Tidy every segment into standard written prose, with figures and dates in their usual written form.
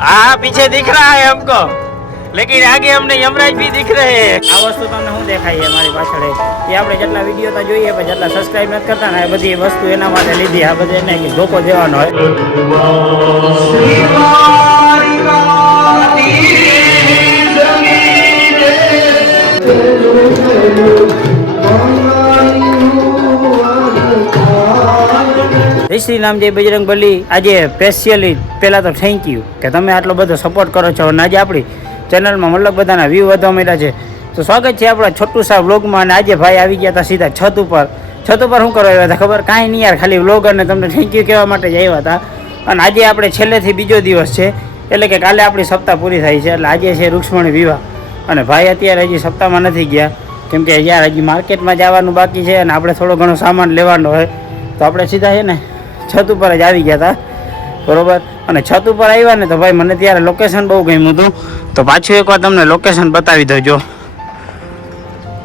हाँ पीछे दिख रहा है हमको, लेकिन आगे हमने यमराज भी दिख रहे हैं। આ વસ્તુ તમને શું દેખાય છે મારી પાછળ એ આપણે જેટલા વિડીયો તો જોઈએ પણ જેટલા સબસ્ક્રાઇબ નથી કરતા ને એ બધી વસ્તુ એના માટે લીધી। આ બધે એને કે ધોકો દેવાનો હોય। જય શ્રી રામ, જય બજરંગ બલી। આજે સ્પેશિયલી પહેલાં તો થેન્ક યુ કે તમે આટલો બધો સપોર્ટ કરો છો અને આજે આપણી ચેનલમાં મતલબ બધાના વ્યૂ વધવા માંડ્યા છે। તો સ્વાગત છે આપણા છોટું સા વ્લોગમાં। અને આજે ભાઈ આવી ગયા હતા સીધા છત ઉપર શું કરવા આવ્યા હતા ખબર? કાંઈ નહીં યાર, ખાલી વ્લોગ અને તમને થેન્ક યુ કહેવા માટે જ આવ્યા હતા। અને આજે આપણે છેલ્લેથી બીજો દિવસ છે, એટલે કે કાલે આપણી સપ્તાહ પૂરી થાય છે, એટલે આજે છે રૂક્ષ્મણી વિવાહ। અને ભાઈ અત્યારે હજી સપ્તાહમાં નથી ગયા, કેમ કે યાર હજી માર્કેટમાં જવાનું બાકી છે અને આપણે થોડો ઘણો સામાન લેવાનો હોય, તો આપણે સીધા છે ને છત ઉપર જ આવી ગયા હતા, બરોબર। અને છત ઉપર આવ્યા ને તો ભાઈ મને ત્યારે લોકેશન બહુ ગમ્યું હતું, તો પાછું એકવાર તમને લોકેશન બતાવી દો। જો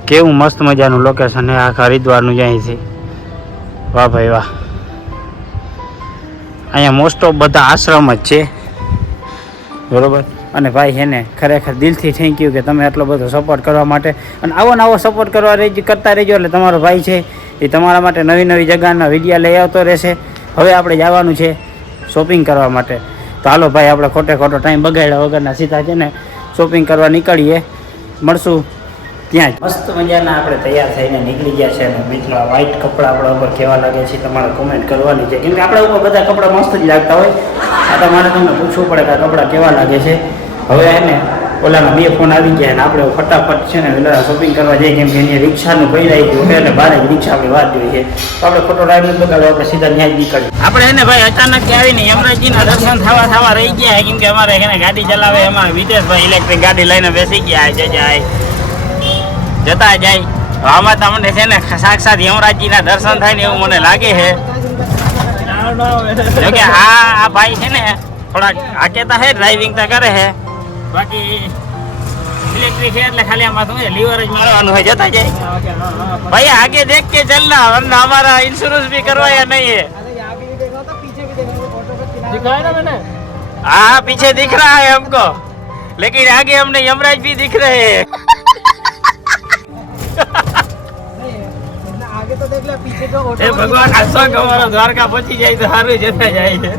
કેવું મસ્ત મજાનું લોકેશન છે આખા હરિદ્વારનું જ અહીંથી। વાહ ભાઈ વાહ, અહીંયા મોસ્ટ ઓફ બધા આશ્રમ જ છે, બરોબર। અને ભાઈ છે ને ખરેખર દિલથી થેન્ક યુ કે તમે આટલો બધો સપોર્ટ કરવા માટે, અને આવો નવો સપોર્ટ કરતા રહેજો, એટલે તમારો ભાઈ છે એ તમારા માટે નવી નવી જગ્યાના વિડીયો લઈ આવતો રહેશે। હવે આપણે જવાનું છે શોપિંગ કરવા માટે, તો હાલો ભાઈ આપણે ખોટે ખોટો ટાઈમ બગાડ્યા વગરના સીધા છે ને શોપિંગ કરવા નીકળીએ। મળશું ત્યાં જ। મસ્ત મજાના આપણે તૈયાર થઈને નીકળી ગયા છે, અને મિત્રો આ વ્હાઈટ કપડાં આપણા ઉપર કેવા લાગે છે તમારે કોમેન્ટ કરવાની છે, કેમ કે આપણા ઉપર બધા કપડાં મસ્ત જ લાગતા હોય, આ તો મારે તમને પૂછવું પડે કે આ કપડાં કેવા લાગે છે। હવે એને ઓલાના બે ફોન આવી ગયા અને આપણે ફટાફટ છે ને વેલા શોપિંગ કરવા જઈએ, કેમ કે એની રિક્ષાનું પૈરાઈ ગયું હોય અને બારે જ રિક્ષા આપણી વાત જોઈએ, તો આપણે ખોટો ટાઈમ નથી બગાડો, આપણે સીધા ત્યાં જ નીકળીએ। આપણે એને ભાઈ અચાનક આવીને યમરાજજીના દર્શન થવા રહી ગયા, કેમ કે અમારે એને ગાડી ચલાવે એમાં વિદેશભાઈ ઇલેક્ટ્રિક ગાડી લઈને બેસી ગયા જતા જાય। આમાં તમને છે ને સાક્ષાત યમરાજજીના દર્શન થાય ને એવું મને લાગે છે, જોકે આ ભાઈ છે ને થોડા આકેતા है, ડ્રાઇવિંગ તો કરે है, બાકી ઇલેક્ટ્રિક है એટલે ખાલી આમાં શું લીવર જ મારવાનું હોય, જતા જાય। भाई आगे देख के चलना वरना हमारा इंश्योरेंस भी करवाया नहीं है। दिखाया ना मैंने, हाँ पीछे दिख रहा है हमको, लेकिन आगे हमने यमराज भी दिख रहे हैं। आगे तो देख ले, पीछे तो भगवान आशा का हमारा द्वारका पहुंची जाए तो सारू जता जाए है।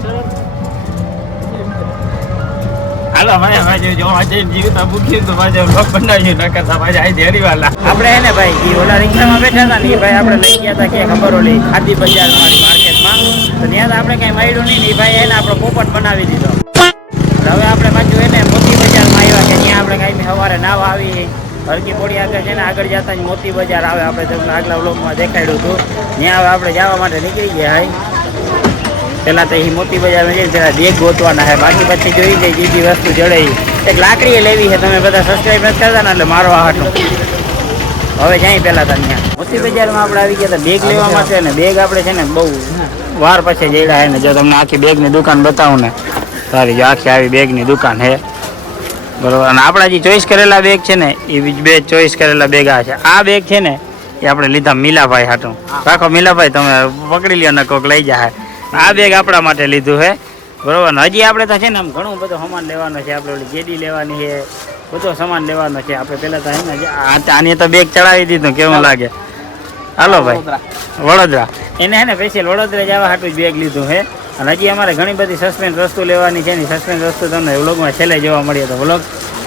હાલો ભાઈ ભાઈ જો આજે જીવતા ભૂખી તો ભાઈ લોક બનાવ્યું ન કરતા ભાઈ આ દેરી વાલા આપણે એને ભાઈ ઈ ઓલા રિક્ષામાં બેઠા હતા ને ભાઈ આપણે લઈ ગયા હતા કે ખબર ઓલી ખાદી બજાર મારી માર્કેટમાં, તો ત્યાં તો આપણે કઈ મળ્યું નહીં ને ભાઈ એને આપણો પોપટ બનાવી દીધો। હવે આપણે પાછું એને મોતી બજારમાં આવ્યા કે ત્યાં આપણે કાંઈ સવારે નાવા આવી હરકી પોડી આગળ છે ને આગળ જતા જ મોતી બજાર આવે, આપણે તમને આગલા વ્લોગમાં દેખાડ્યું હતું, ત્યાં હવે આપણે જવા માટે નીકળી ગયા। હાઈ પહેલાં તો એ મોતી બજારમાં જઈને પેલા બેગ ગોતવાના છે, બાકી પછી જોઈ જાય બીજી વસ્તુ જડે એક લાકડીએ લેવી છે। તમે બધા સબસ્ક્રાઈબ નથી કરતા ને એટલે મારો હાટું હવે જાય પહેલાં તો ત્યાં મોતી બજારમાં આપણે આવી ગયા હતા બેગ લેવા માટે, ને બેગ આપણે છે ને બહુ વાર પછી જડ્યા છે ને, જો તમને આખી બેગની દુકાન બતાવું ને સારી જો આખી આવી બેગની દુકાન છે, બરાબર। અને આપણા જે ચોઈસ કરેલા બેગ છે ને એ બે ચોઈસ કરેલા બેગ આ છે। આ બેગ છે ને એ આપણે લીધા મીલાભાઈ હાટું, રાખો મીલાભાઈ તમે પકડી લ્યો ને કોઈક લઈ જાય। આ બેગ આપણા માટે લીધું છે, બરોબર ને। હજી આપણે તો છે ને આમ ઘણું બધું સામાન લેવાનો છે, આપણે ઓલી જેડી લેવાની છે, બધો સામાન લેવાનો છે આપણે। પહેલાં તો છે ને આની તો બેગ ચડાવી દીધું, કેવું લાગે? હાલો ભાઈ વડોદરા, એને છે ને સ્પેશિયલ વડોદરા જવા હાટું જ બેગ લીધું છે। અને હજી અમારે ઘણી બધી સસ્પેન્સ વસ્તુ લેવાની છે ને, સસ્પેન્સ વસ્તુ તમને વ્લોગમાં છેલ્લે જોવા મળીએ, તો વ્લોગ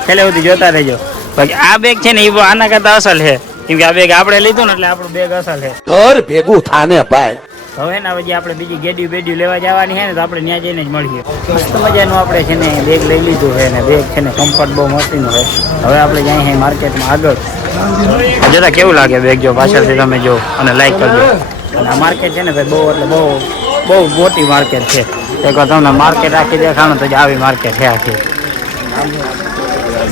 છેલ્લે સુધી જોતા રહેજો। બાકી આ બેગ છે ને એ આના કરતાં અસલ છે, કેમ કે આ બેગ આપણે લીધું ને એટલે આપણું બેગ અસલ છે। ઘર ભેગું થાને ભાઈ। હવે ને હજી આપણે બીજી ગેડી બેડી લેવા જવાની છે ને, તો આપણે ત્યાં જઈને જ મળીએ। મસ્ત મજાનું આપણે છે ને બેગ લઈ લીધું છે ને, બેગ છે ને કમ્ફર્ટ બહુ મસ્તીનું છે। હવે આપણે જાય છે માર્કેટમાં આગળ, જતા કેવું લાગે બેગ જો પાછળથી તમે જો અને લાઈક કરજો। અને આ માર્કેટ છે ને ભાઈ બહુ એટલે બહુ બહુ મોટી માર્કેટ છે, એકવાર તમને માર્કેટ આખી દેખાણો તો જ આવી માર્કેટ છે આખી।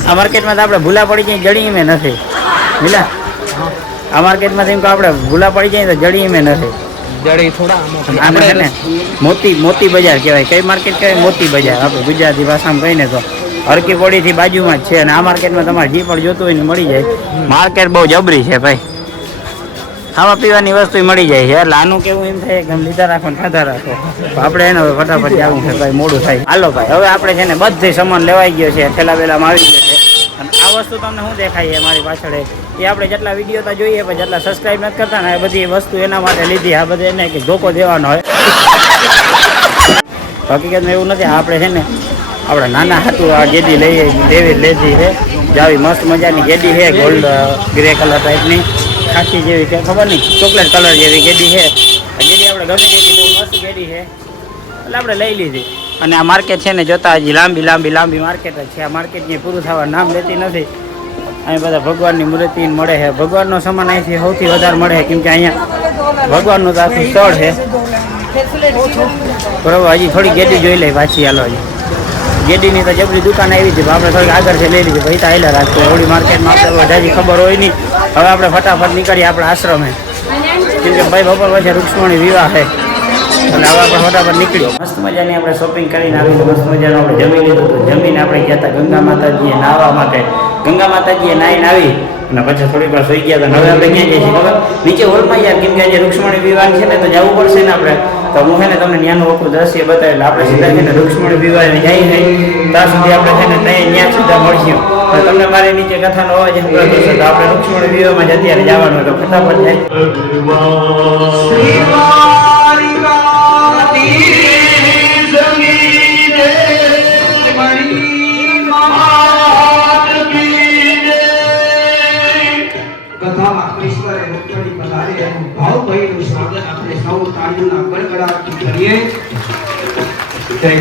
આ માર્કેટમાં તો આપણે ભૂલા પડી જાય જડી મેં નથી ભૂલા, આ માર્કેટમાં એમ કે આપણે ભૂલા પડી જાય તો જડી મેં નથી। આપણે ને મોતી બજાર કહેવાય, કઈ માર્કેટ કહેવાય? મોતી બજાર, આપણે ગુજરાતી ભાષામાં કહીને તો હરકી પોડીથી બાજુમાં જ છે। અને આ માર્કેટમાં તમારે જે પણ જોતું હોય ને મળી જાય, માર્કેટ બહુ જબરી છે ભાઈ। ખાવા પીવાની વસ્તુ મળી જાય છે એટલે આનું કેવું એમ થાય કે લીધા રાખો ને ખાધા રાખો તો આપણે એને હવે ફટાફટ જવું છે ભાઈ, મોડું થાય. હાલો ભાઈ, હવે આપણે છે ને બધી સામાન લેવાઈ ગયો છે, ઠેલા વેલામાં આવી ગયો છે. અને આ વસ્તુ તમને શું દેખાય છે મારી પાછળ, એ આપણે જેટલા વિડીયો તો જોઈએ પણ જેટલા સબસ્ક્રાઈબ નથી કરતા ને એ બધી વસ્તુ એના માટે લીધી. આ બધે એને કે ધોકો દેવાનો હોય, હકીકતમાં એવું નથી. આપણે છે ને આપણે નાના હતું આ ગેડી લઈએ દેવી લેતી છે જે આવી મસ્ત મજાની ગેડી છે, ગોલ્ડ ગ્રે કલર ટાઈપની ખાખી જેવી કે ખબર નહીં ચોકલેટ કલર જેવી ગેડી છે. ગેડી આપણે ગમે તેની બહુ મસ્ત ગેડી છે એટલે આપણે લઈ લીધી. અને આ માર્કેટ છે ને જોતા હજી લાંબી માર્કેટ જ છે. આ માર્કેટની પૂરું થવા નામ લેતી નથી. અહીં બધા ભગવાનની મૂર્તિ મળે છે, ભગવાનનો સામાન અહીંથી સૌથી વધારે મળે છે કેમ કે અહીંયા ભગવાનનું તો આખું સ્થળ છે. બરાબર, હજી થોડી ગેડી જોઈ લે પાછી. હાલો, હજી ગેડીની તો જબરી દુકાન આવી હતી, આપણે થોડીક આગળ છે લઈ લીધી. પૈસા હાલ્યા રાખતો થોડી માર્કેટમાં આપણે વધારે ખબર હોય નહીં. હવે આપણે ફટાફટ નીકળીએ આપણા આશ્રમે કેમ કે ભાઈ બપોર પછી રૂક્ષ્મણી વિવાહ છે અને હવે આપણે ફટાફટ નીકળીએ. મસ્ત મજાની આપણે શોપિંગ કરીને આવી, મસ્ત મજાનું આપણે જમી લીધું હતું. જમીને આપણે ગયા હતા ગંગા માતાજીએ નાહવા માટે. ગંગા માતાજીએ નાહીને આવી અને પછી થોડીક વાર સુઈ ગયા હતા. હવે આપણે ક્યાં જઈએ છીએ ખબર? નીચે હોલમાં યાર, કેમ કે આજે રૂક્ષ્મણી વિવાહ છે ને તો જવું પડશે ને આપણે. તો હું છે ને તમને ત્યાંનું આખું દ્રશ્ય બતાવે એટલે આપણે સીધા છે ને રૂક્ષ્મણી વિવાહ જઈ નહીં ત્યાં સુધી આપણે છે ને ત્યાં સીધા મળશું. તો તમને મારે નીચે કથાનો અવાજ સંભળાતો હશે તો આપણે રૂક્ષ્મણી વિવાહમાં જ અત્યારે જવાનું તો ફટાફટ જાય. આપણે સૌ તાળીઓના ગડગડાટથી કરીએ. જય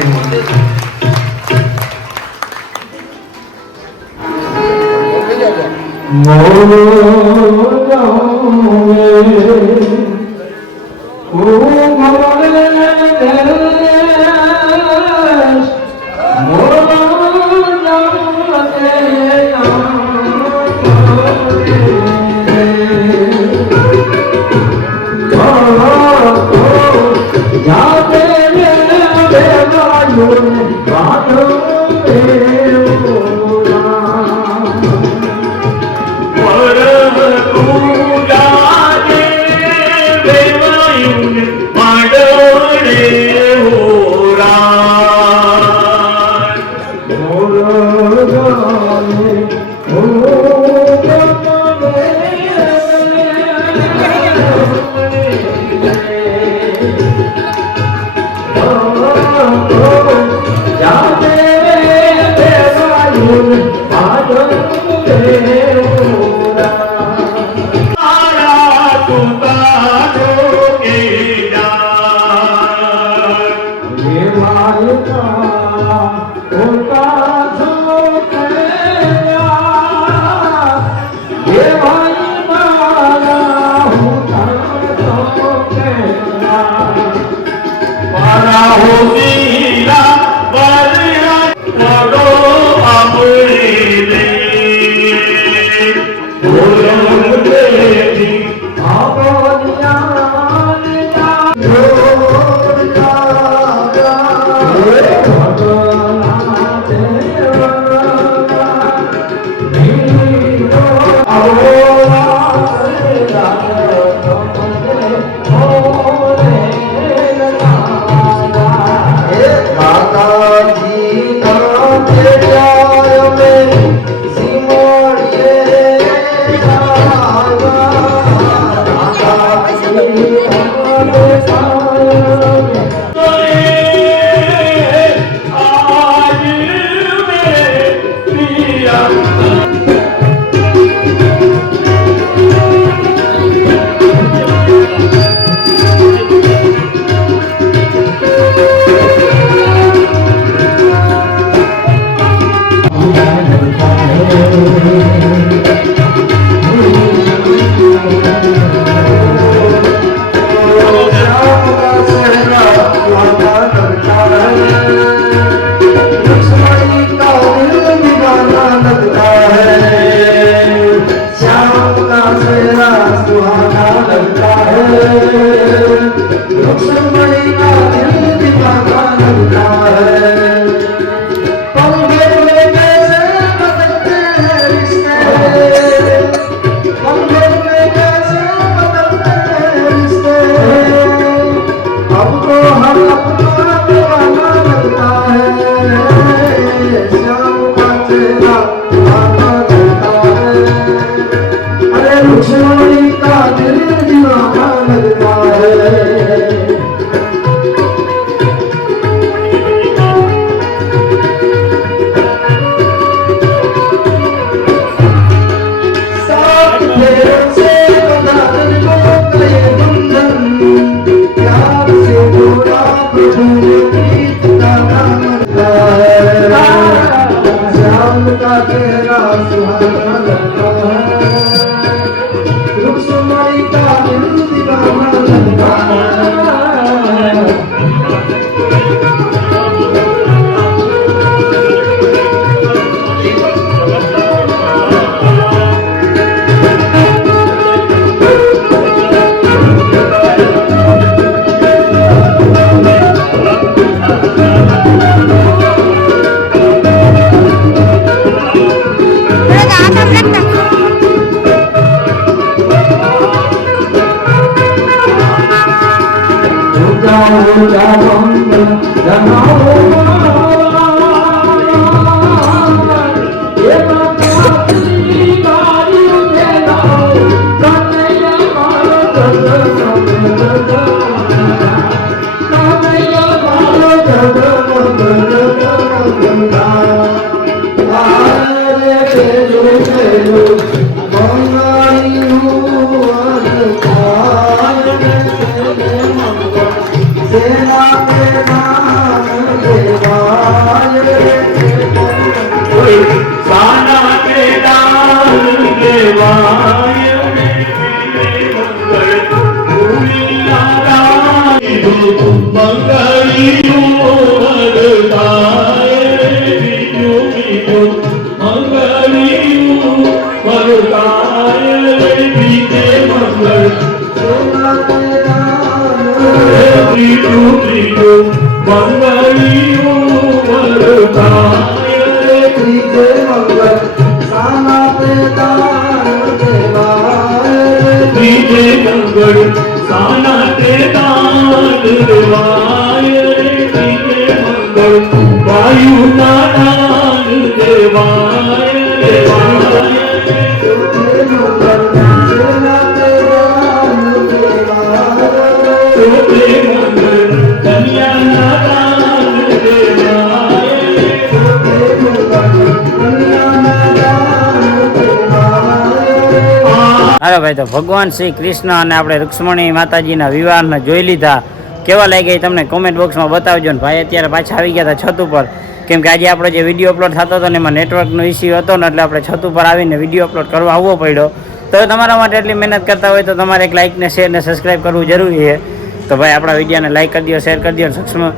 હાલો ભાઈ, તો ભગવાન શ્રી કૃષ્ણ અને આપણે રૂક્ષ્મણી માતાજીના વિવાહને જોઈ લીધા. કેવા લાગ્યા એ તમને કોમેન્ટ બોક્સમાં બતાવજો. ને ભાઈ અત્યારે પાછા આવી ગયા હતા છત ઉપર, કેમ કે આજે આપણો જે વિડીયો અપલોડ થતો હતો ને એમાં નેટવર્કનો ઇસ્યુ હતો ને એટલે આપણે છત ઉપર આવીને વિડીયો અપલોડ કરવા આવવો પડ્યો. તો તમારા માટે એટલી મહેનત કરતા હોય તો તમારે એક લાઇક ને શેર ને સબસ્ક્રાઈબ કરવું જરૂરી છે. તો ભાઈ આપણા વિડીયોને લાઇક કરી દો, શેર કરી દો,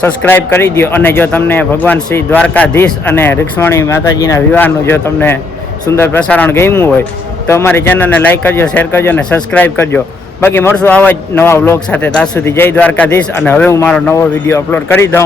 સબસ્ક્રાઈબ કરી દો. અને જો તમને ભગવાન શ્રી દ્વારકાધીશ અને રૂક્ષ્મણી માતાજીના વિવાહનું જો તમને સુંદર પ્રસારણ ગમ્યું હોય તો અમારી ચેનલને લાઇક કરજો, શેર કરજો અને સબસ્ક્રાઈબ કરજો. બાકી મળશું આવા જ નવા વ્લોગ સાથે. ત્યાં સુધી જય દ્વારકાધીશ. અને હવે હું મારો નવો વિડીયો અપલોડ કરી દઉં.